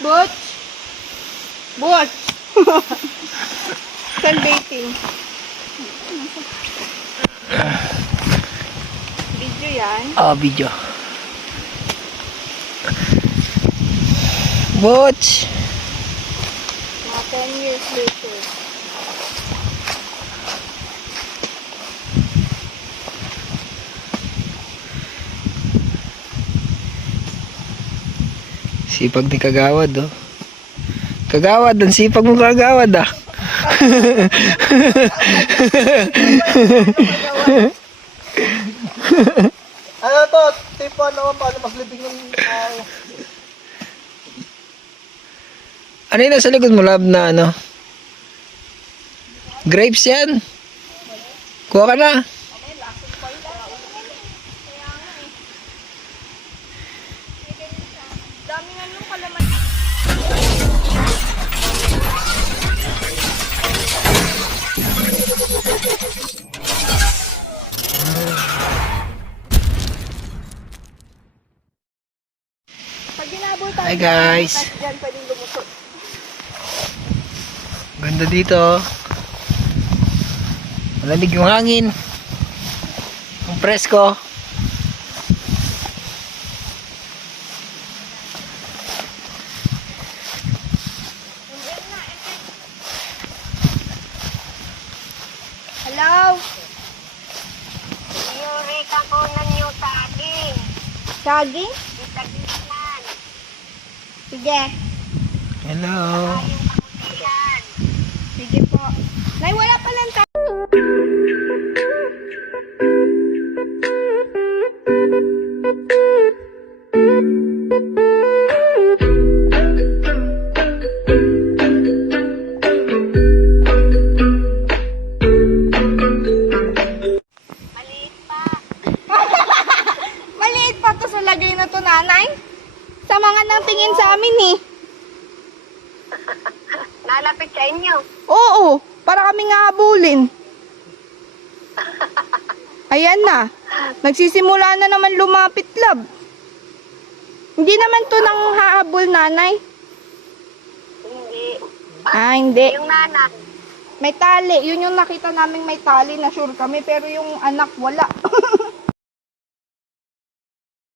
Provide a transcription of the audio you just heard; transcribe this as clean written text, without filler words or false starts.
Butch. Butch. Sunbathing. Video yan. Video. Butch. Mga 10 years later. Sipag ni Kagawad, oh. Kagawad, ang sipag mo Kagawad, ah. Ano to? Tipo ano, paano mas libing ng Ano yun nasa likod mo, lab, na ano? Grapes yan. Kuha ka na. Dami nga nung kalaman. Pag ginabol tayo, Hi, guys. dyan pwedeng lumusot. Ganda dito. Malamig yung hangin. Ang presko. Hello? Yuri ka ko na niyo saging. Saging? Itagilan. Sige. Hello. Yan. Sige po. Nay, wala palang Maliit pa. Maliit pa to sa lagay na to, nanay. Sa mga nang tingin sa amin eh. Nalapit sa inyo. Oo, para kami nga habulin. Ayan na. Nagsisimula na naman lumapit, love. Hindi naman to nang hahabol, nanay. Hindi. Hindi. Yung nanan. May tali. Yun yung nakita naming may tali na sure kami. Pero yung anak, wala.